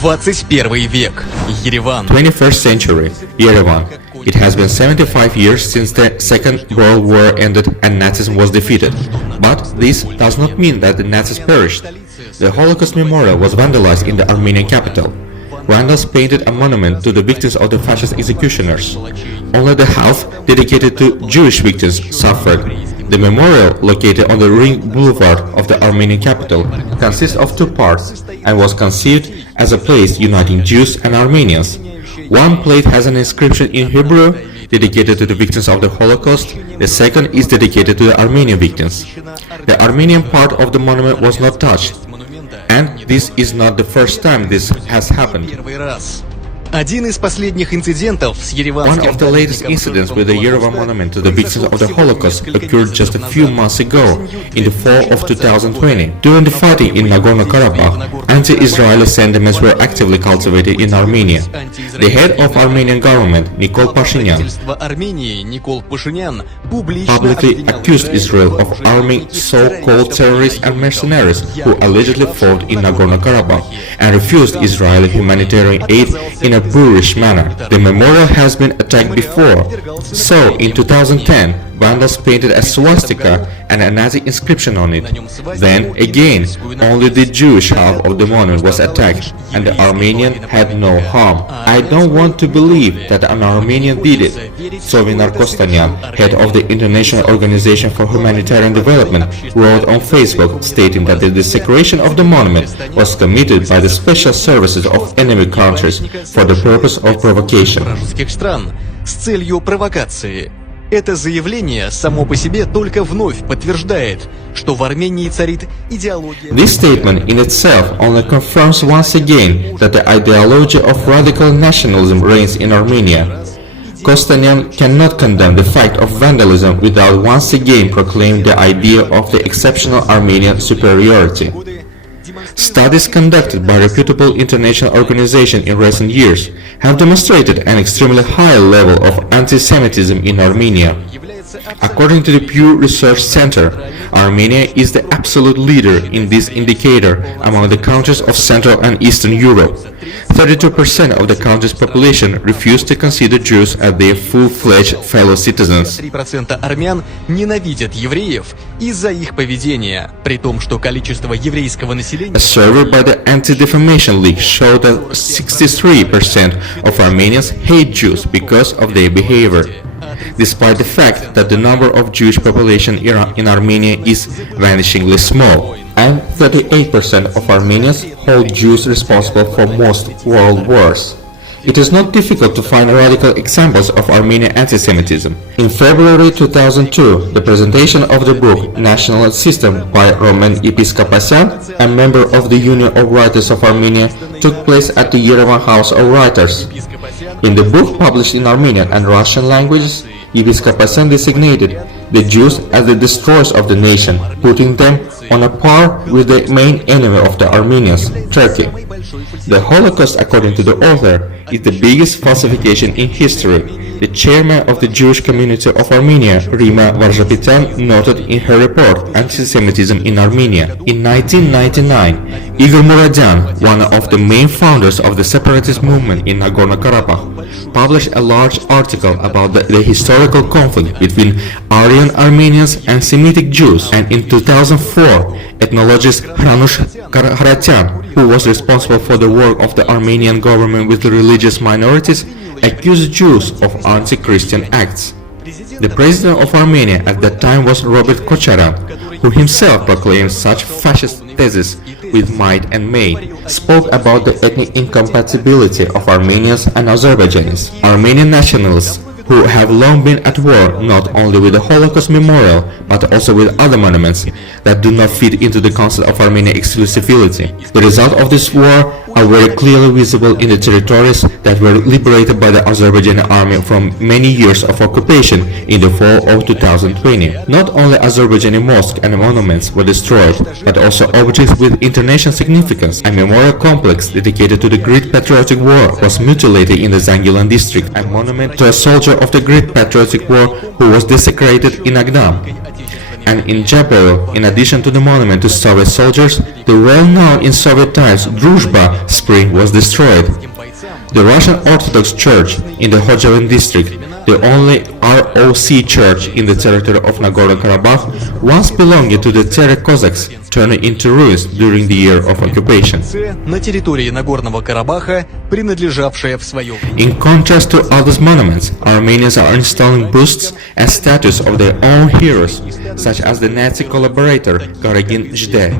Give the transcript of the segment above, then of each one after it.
21 век. Ереван. 21st century, Yerevan. It has been 75 years since the Second World War ended and Nazism was defeated. But this does not mean that the Nazis perished. The Holocaust memorial was vandalized in the Armenian capital. Vandals painted a monument to the victims of the fascist executioners. Only the half dedicated to Jewish victims suffered. The memorial, located on the Ring Boulevard of the Armenian capital, consists of two parts and was conceived as a place uniting Jews and Armenians. One plate has an inscription in Hebrew dedicated to the victims of the Holocaust. The second is dedicated to the Armenian victims. The Armenian part of the monument was not touched, and this is not the first time this has happened. Один из последних инцидентов с One of the latest incidents with the Yerevan monument to the victims of the Holocaust occurred just a few months ago, in the fall of 2020. During the fighting in Nagorno-Karabakh, anti-Israeli sentiments were actively cultivated in Armenia. The head of Armenian government, Nikol Pashinyan, publicly accused Israel of arming so-called terrorists and mercenaries who allegedly fought in Nagorno-Karabakh and refused Israeli humanitarian aid in a boorish manner. The memorial has been attacked before. So, in 2010, vandals painted a swastika and a Nazi inscription on it. Then, again, only the Jewish half of the monument was attacked, and the Armenian had no harm. I don't want to believe that an Armenian did it. Sovinar Kostanyan, head of the International Organization for Humanitarian Development, wrote on Facebook stating that the desecration of the monument was committed by the special services of enemy countries for the purpose of provocation. С целью провокации. Это заявление само по себе только вновь подтверждает, что в Армении царит идеология. This statement in itself only confirms once again that the ideology of radical nationalism reigns in Armenia. Kostanyan cannot condemn the fact of vandalism without once again proclaiming the idea of the exceptional Armenian superiority. Studies conducted by reputable international organizations in recent years have demonstrated an extremely high level of anti-Semitism in Armenia. According to the Pew Research Center, Armenia is the absolute leader in this indicator among the countries of Central and Eastern Europe. 32% of the country's population refuse to consider Jews as their full-fledged fellow citizens. 3% армян ненавидят евреев из-за их поведения, при том, что количество еврейского населения... A survey by the Anti-Defamation League showed that 63% of Armenians hate Jews because of their behavior, despite the fact that the number of Jewish population in Armenia is vanishingly small, and 38% of Armenians hold Jews responsible for most world wars. It is not difficult to find radical examples of Armenian anti-Semitism. In February 2002, the presentation of the book National System by Roman Episkopasyan, a member of the Union of Writers of Armenia, took place at the Yerevan House of Writers. In the book, published in Armenian and Russian languages, Episkopasyan designated the Jews as the destroyers of the nation, putting them on a par with the main enemy of the Armenians, Turkey. The Holocaust, according to the author, is the biggest falsification in history. The chairman of the Jewish community of Armenia, Rima Varjapetyan, noted in her report Anti-Semitism in Armenia. In 1999, Igor Muradyan, one of the main founders of the separatist movement in Nagorno-Karabakh, published a large article about the historical conflict between Aryan Armenians and Semitic Jews, and in 2004, ethnologist Hranush Haratyan, who was responsible for the work of the Armenian government with the religious minorities, accused Jews of anti-Christian acts. The president of Armenia at that time was Robert Kocharan, who himself proclaimed such fascist theses with might and main, spoke about the ethnic incompatibility of Armenians and Azerbaijanis. Armenian nationalists who have long been at war not only with the Holocaust memorial but also with other monuments that do not fit into the concept of Armenian exclusivity. The result of this war are very clearly visible in the territories that were liberated by the Azerbaijani army from many years of occupation in the fall of 2020. Not only Azerbaijani mosques and monuments were destroyed, but also objects with international significance. A memorial complex dedicated to the Great Patriotic War was mutilated in the Zangilan district, a monument to a soldier of the Great Patriotic War who was desecrated in Agdam. And in Jablero, in addition to the monument to Soviet soldiers, the well-known in Soviet times Druzhba spring was destroyed. The Russian Orthodox Church in the Khojavin district, the only ROC church in the territory of Nagorno-Karabakh, once belonging to the Terek Cossacks, turned into ruins during the year of occupation. На территории Нагорного Карабаха, принадлежавшая в свое время. In contrast to all these monuments, Armenians are installing busts and statues of their own heroes, such as the Nazi collaborator Garagin Jde.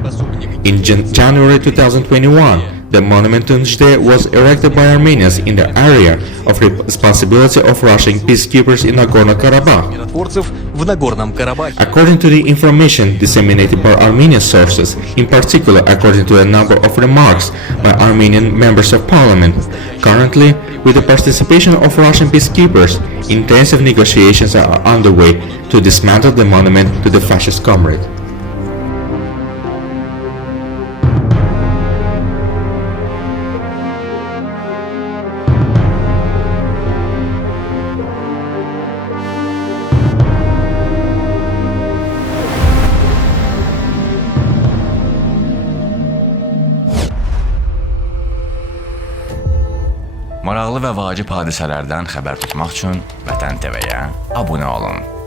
In January 2021, the monument to Jde was erected by Armenians in the area of responsibility of Russian peacekeepers in Nagorno-Karabakh. Миротворцев в Нагорном Карабахе. According to the information disseminated by Armenian sources, in particular according to a number of remarks by Armenian members of parliament, currently, with the participation of Russian peacekeepers, intensive negotiations are underway to dismantle the monument to the fascist comrade. Maraqlı və vacib hadisələrdən xəbər tutmaq üçün Veten TV-yə abunə olun.